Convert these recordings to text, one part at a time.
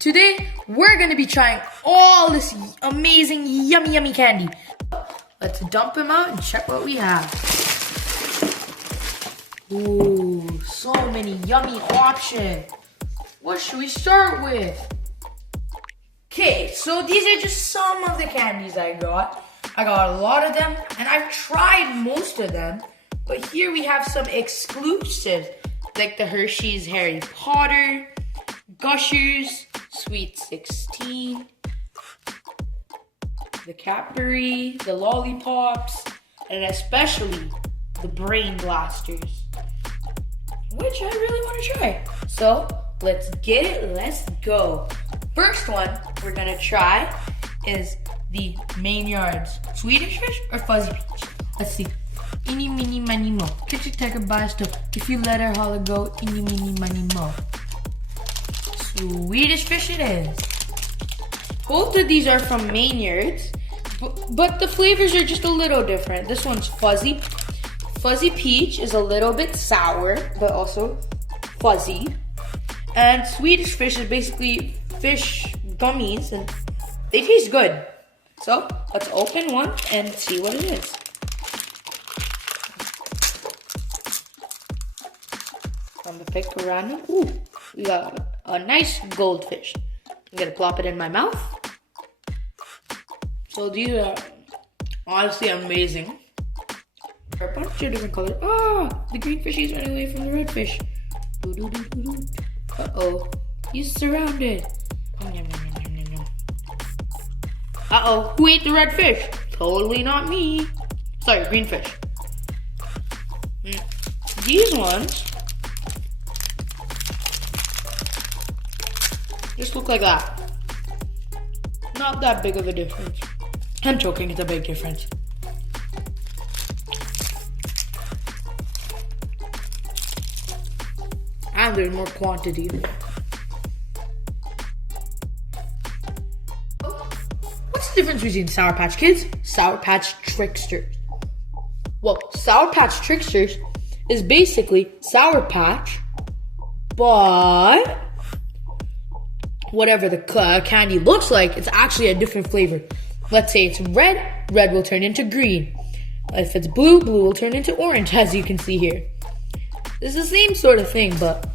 Today, we're gonna be trying all this amazing, yummy candy. Let's dump them out and check what we have. Ooh, so many yummy options. What should we start with? Okay, so these are just some of the candies I got. I got a lot of them, and I've tried most of them. But here we have some exclusives, like the Hershey's Harry Potter, Gushers, Sweet 16, the Cadbury, the Lollipops, and especially the Brain Blasters, which I really want to try. So let's get it, let's go. First one we're gonna try is the Maynard's Swedish Fish or Fuzzy Peach. Let's see. Eeny, meeny, miny, mo. Kitchen tiger by stuff. If you let her holler go, eeny, meeny, miny, mo. Swedish Fish it is. Both of these are from Maynard's, but the flavors are just a little different. This one's fuzzy. Fuzzy Peach is a little bit sour, but also fuzzy. And Swedish Fish is basically fish gummies, and they taste good. So let's open one and see what it is. I'm gonna pick a random. Ooh, we got a nice goldfish. I'm gonna plop it in my mouth. So these are honestly amazing. There are a bunch of different colors. Ah, the green fishies running away from the red fish. Uh-oh, he's surrounded. Uh-oh, who ate the red fish? Totally not me. Sorry, green fish. These ones just look like that. Not that big of a difference. I'm joking, it's a big difference. And there's more quantity. What's the difference between Sour Patch Kids, Sour Patch Tricksters? Well, Sour Patch Tricksters is basically Sour Patch, but whatever the candy looks like, it's actually a different flavor. Let's say it's red, red will turn into green. If it's blue, blue will turn into orange, as you can see here. It's the same sort of thing, but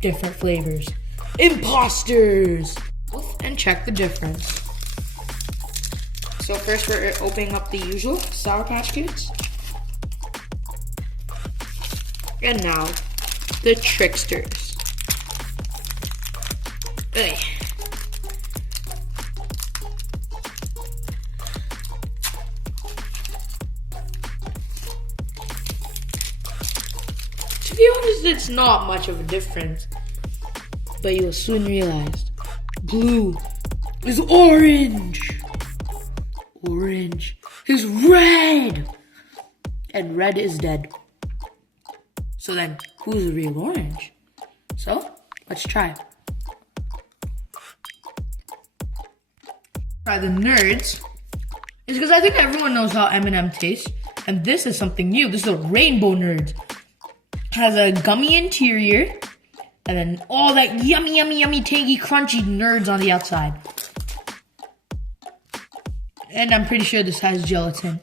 different flavors. Imposters! And check the difference. So first we're opening up the usual Sour Patch Kids. And now, the Tricksters. Ugh. To be honest, it's not much of a difference. But you'll soon realize, blue is orange. Orange is red. And red is dead. So then, who's the real orange? So, let's try. Try the Nerds. It's because I think everyone knows how M&M tastes. And this is something new. This is a Rainbow Nerds. Has a gummy interior. And then all that yummy, tangy, crunchy Nerds on the outside. And I'm pretty sure this has gelatin.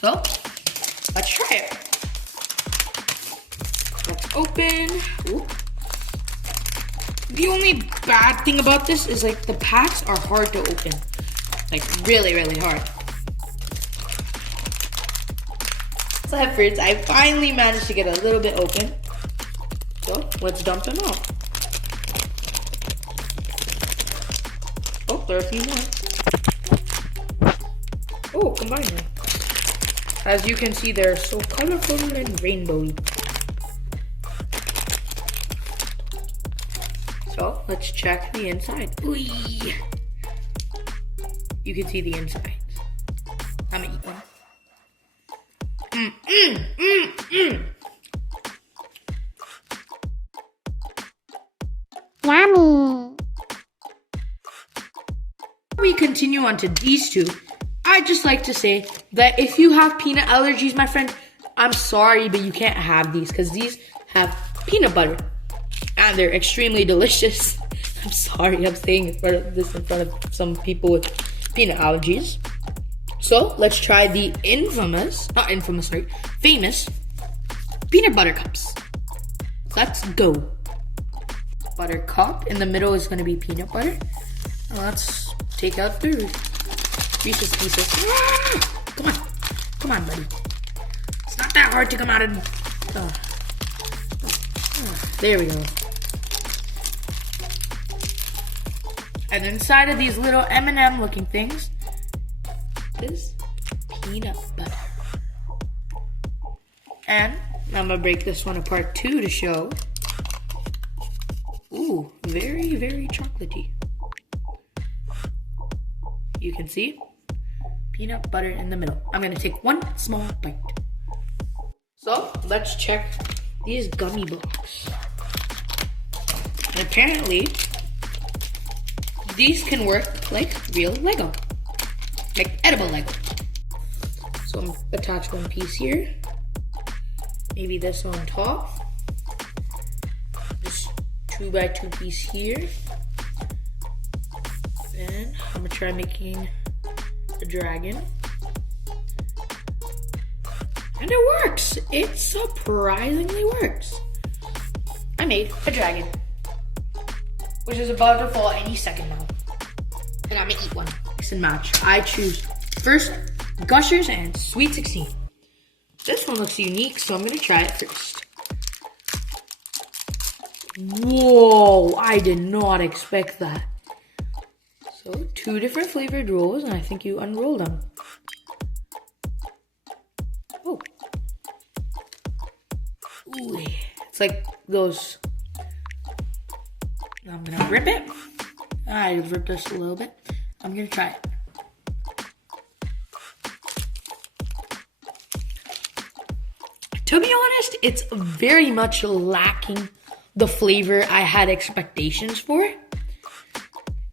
So, let's try it. Let's open. Ooh. The only bad thing about this is like the packs are hard to open. Like really hard. So efforts, I finally managed to get a little bit open. So let's dump them out. Oh, there are a few more. Oh, combine them. As you can see, they're so colorful and rainbowy. So let's check the inside. Ooh. You can see the insides. I'm gonna eat one. Yummy. Before we continue on to these two, I'd just like to say that if you have peanut allergies, my friend, I'm sorry, but you can't have these because these have peanut butter. And they're extremely delicious. I'm sorry, I'm saying this in front of some people with peanut allergies. So let's try the famous peanut butter cups. Let's go. Butter cup. In the middle is going to be peanut butter. Now let's take out the Reese's Pieces. Ah! Come on, buddy. It's not that hard to come out of. There we go. And inside of these little M&M looking things is peanut butter. And I'm gonna break this one apart too to show. Ooh, very, very chocolatey. You can see peanut butter in the middle. I'm gonna take one small bite. So let's check these gummy blocks. And apparently, these can work like real Lego, like edible Lego. So I'm gonna attach one piece here. Maybe this on top. This 2x2 piece here. And I'm gonna try making a dragon. And it works! It surprisingly works. I made a dragon, which is about to fall any second now. And I'm gonna eat one. Mix and match. I choose first Gushers and Sweet 16. This one looks unique, so I'm gonna try it first. Whoa, I did not expect that. So 2 different flavored rolls, and I think you unroll them. Oh. Ooh, it's like those. I'm gonna rip it. I ripped this a little bit. I'm gonna try it. To be honest, it's very much lacking the flavor I had expectations for.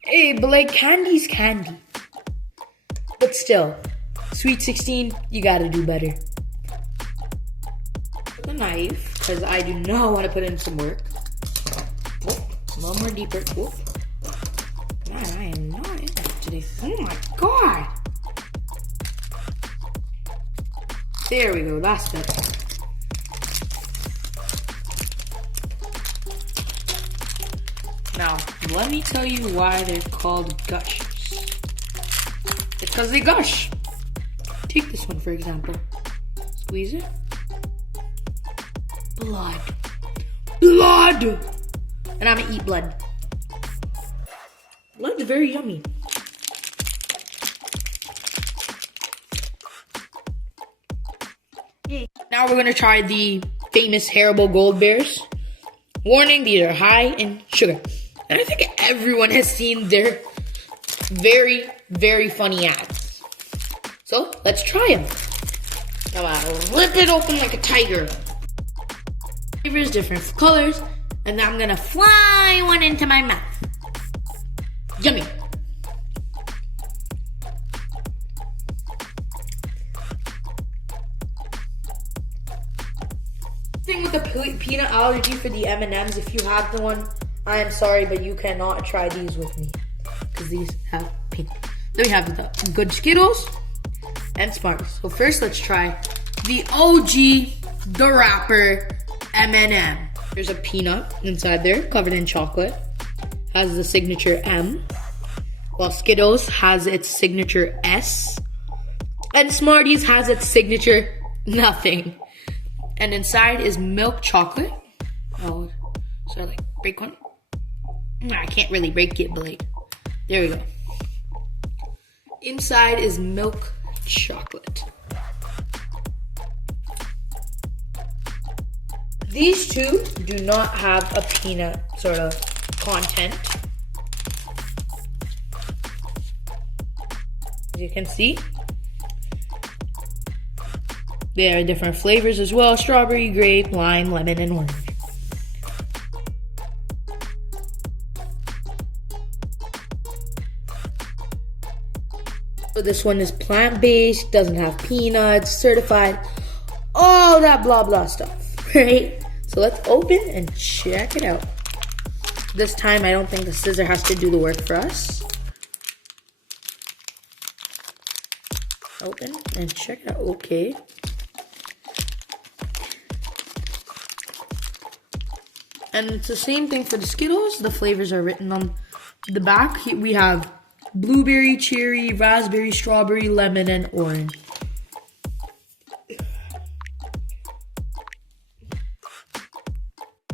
Hey, but like candy's candy. But still, Sweet 16, you gotta do better. With a knife, because I do not want to put in some work. Oh, a little more deeper. Oh. Man, I am not in that today. Oh my god! There we go, that's better. Now, let me tell you why they're called Gushers. It's because they gush. Take this one, for example. Squeeze it. Blood. Blood! And I'm gonna eat blood. Blood's very yummy. Now we're gonna try the famous Haribo Gold Bears. Warning, these are high in sugar. And I think everyone has seen their very, very funny ads. So, let's try them. Now I'll rip it open like a tiger. Flavors, different colors, and then I'm gonna fly one into my mouth. Yummy. Thing with the peanut allergy for the M&Ms, if you have the one, I am sorry, but you cannot try these with me, because these have peanut. Then we have the good Skittles and Smarties. So first, let's try the OG, the wrapper M&M. There's a peanut inside there, covered in chocolate. Has the signature M, while Skittles has its signature S, and Smarties has its signature nothing. And inside is milk chocolate. Oh, so I like break one. I can't really break it, but like, there we go. Inside is milk chocolate. These two do not have a peanut sort of content. As you can see, there are different flavors as well: strawberry, grape, lime, lemon, and orange. So this one is plant-based, doesn't have peanuts, certified, all that blah blah stuff, right? So let's open and check it out. This time, I don't think the scissor has to do the work for us. Open and check it out. Okay. And it's the same thing for the Skittles. The flavors are written on the back. We have blueberry, cherry, raspberry, strawberry, lemon, and orange.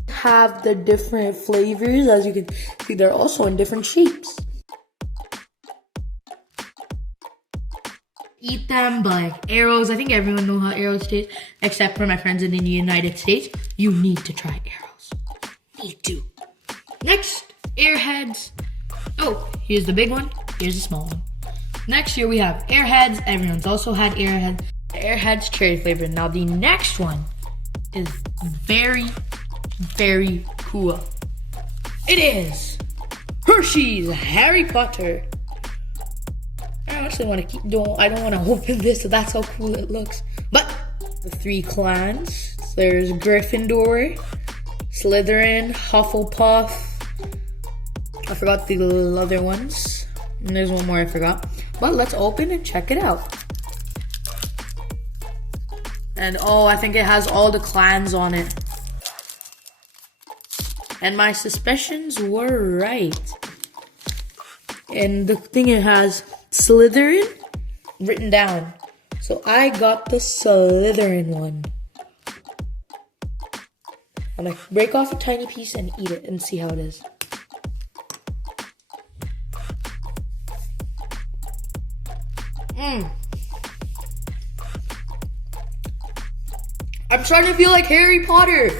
Have the different flavors. As you can see, they're also in different shapes. Eat them like arrows. I think everyone knows how arrows taste, except for my friends in the United States. You need to try arrows. Need to. Next, Airheads. Oh, here's the big one. Here's the small one. Next here we have Airheads. Everyone's also had Airheads. Airheads cherry flavor. Now the next one is very cool. It is Hershey's Harry Potter. I actually want to I don't want to open this, so that's how cool it looks. But the 3 clans. There's Gryffindor, Slytherin, Hufflepuff. I forgot the other ones. And there's one more I forgot. But let's open and check it out. And oh, I think it has all the clans on it. And my suspicions were right. And the thing, it has Slytherin written down. So I got the Slytherin one. I'm gonna break off a tiny piece and eat it and see how it is. I'm trying to feel like Harry Potter.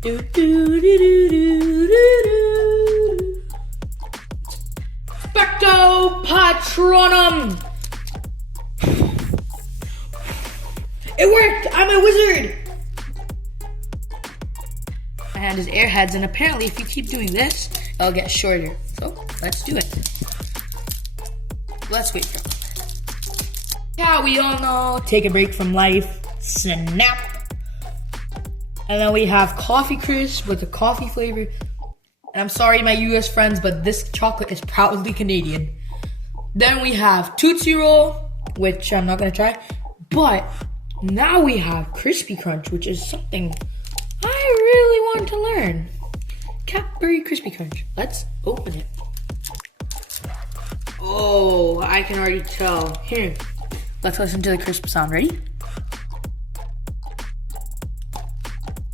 Do, do, do, do, do, do, do. Specto Patronum. It worked! I'm a wizard! My hand is Airheads, and apparently if you keep doing this, it'll get shorter. So, let's do it. Let's wait for it. Yeah, we all know. Take a break from life. Snap. And then we have Coffee Crisp with a coffee flavor. And I'm sorry, my US friends, but this chocolate is proudly Canadian. Then we have Tootsie Roll, which I'm not gonna try. But now we have Crispy Crunch, which is something I really want to learn. Cadbury Crispy Crunch. Let's open it. Oh, I can already tell. Here, let's listen to the crisp sound. Ready?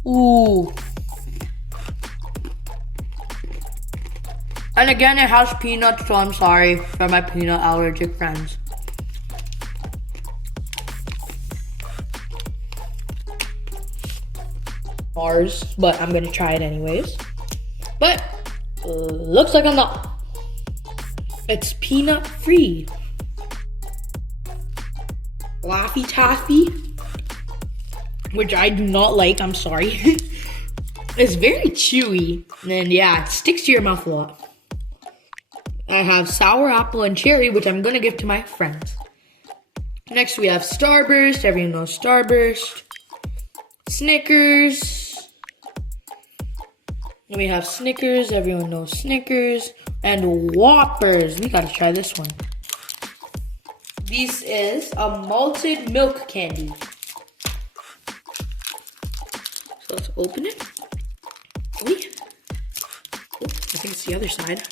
Ooh. And again, it has peanuts, so I'm sorry for my peanut allergic friends. Bars, but I'm gonna try it anyways. But looks like I'm not. It's peanut free. Laffy Taffy, which I do not like, I'm sorry. It's very chewy, and yeah, it sticks to your mouth a lot. I have sour apple and cherry, which I'm gonna give to my friends. Next we have Starburst, everyone knows Starburst. Snickers. Then we have Snickers, everyone knows Snickers. And Whoppers, we gotta try this one. This is a malted milk candy. So let's open it. Oh, I think it's the other side.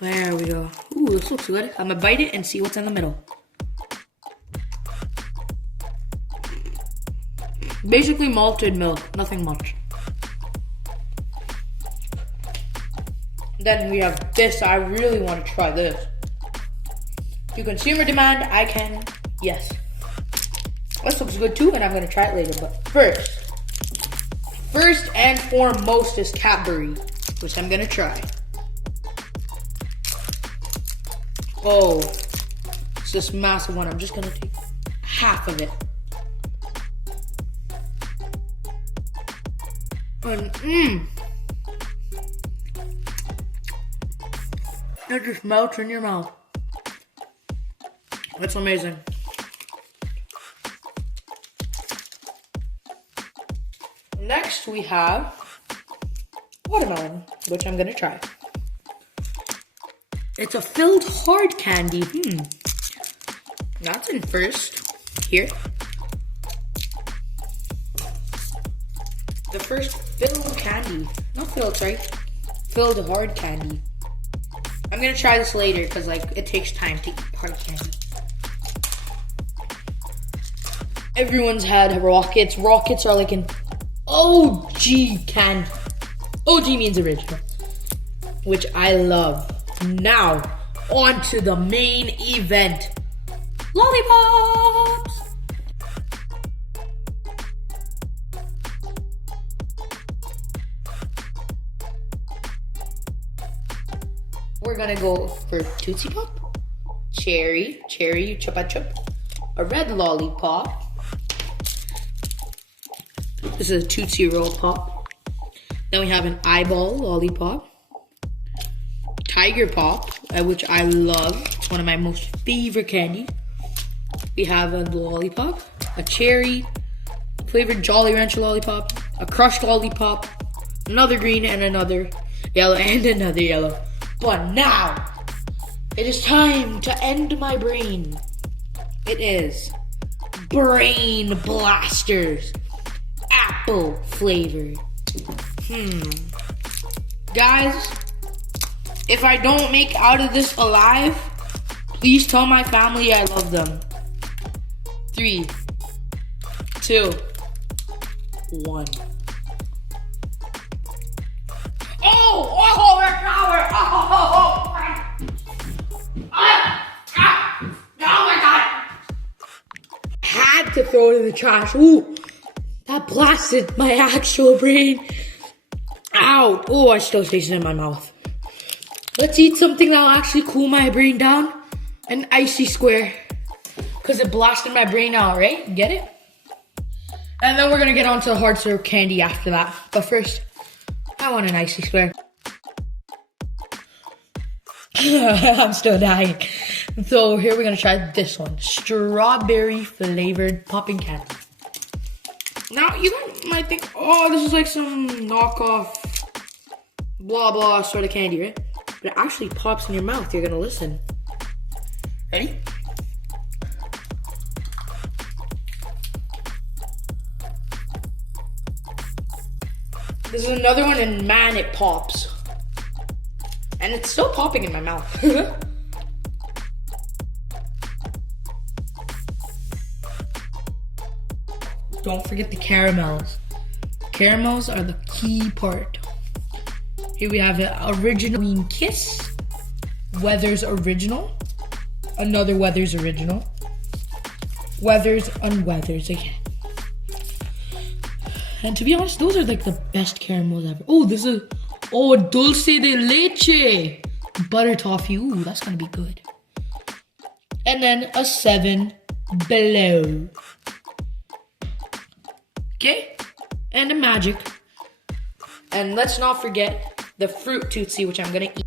There we go. Ooh, this looks good. I'm gonna bite it and see what's in the middle. Basically malted milk, nothing much. Then we have this. I really want to try this. To consumer demand, I can, yes. This looks good too, and I'm gonna try it later. But first and foremost is Cadbury, which I'm gonna try. Oh, it's this massive one. I'm just gonna take half of it. And it just melts in your mouth. It's amazing. Next we have watermelon, which I'm gonna try. It's a filled hard candy. That's in first. Here. The first filled candy. Not filled, sorry. Filled hard candy. I'm gonna try this later because it takes time to eat hard candy. Everyone's had Rockets. Rockets are like an OG candy. OG means original, which I love. Now, on to the main event. Lollipops! We're gonna go for Tootsie Pop, Cherry, Chupa Chup, a red lollipop. This is a Tootsie Roll Pop. Then we have an eyeball lollipop, Tiger Pop, which I love. It's one of my most favorite candies. We have a lollipop, a cherry flavored Jolly Rancher lollipop, a crushed lollipop, another green and another yellow and another yellow. But now, it is time to end my brain. It is Brain Blasters, apple flavored. Guys, if I don't make out of this alive, please tell my family I love them. 3, 2, 1. Oh my God! Had to throw it in the trash. Ooh, that blasted my actual brain. Ow! Oh, I still taste it in my mouth. Let's eat something that'll actually cool my brain down. An icy square. Because it blasted my brain out, right? Get it? And then we're going to get on to the hard serve candy after that. But first, I want an icy square. I'm still dying. So here we're going to try this one. Strawberry flavored popping candy. Now, you might think, oh, this is like some knockoff blah blah sort of candy, right? But it actually pops in your mouth. You're going to listen. Ready? This is another one, and man, it pops. And it's still popping in my mouth. Don't forget the caramels. Caramels are the key part. Here we have an original Queen Kiss, Weathers Original, another Weathers Original, Weathers Unweathers again. And to be honest, those are like the best caramels ever. Oh, this is dulce de leche. Butter toffee. Ooh, that's gonna be good. And then a 7 Below. Okay? And a Magic. And let's not forget the Fruit Tootsie, which I'm gonna eat.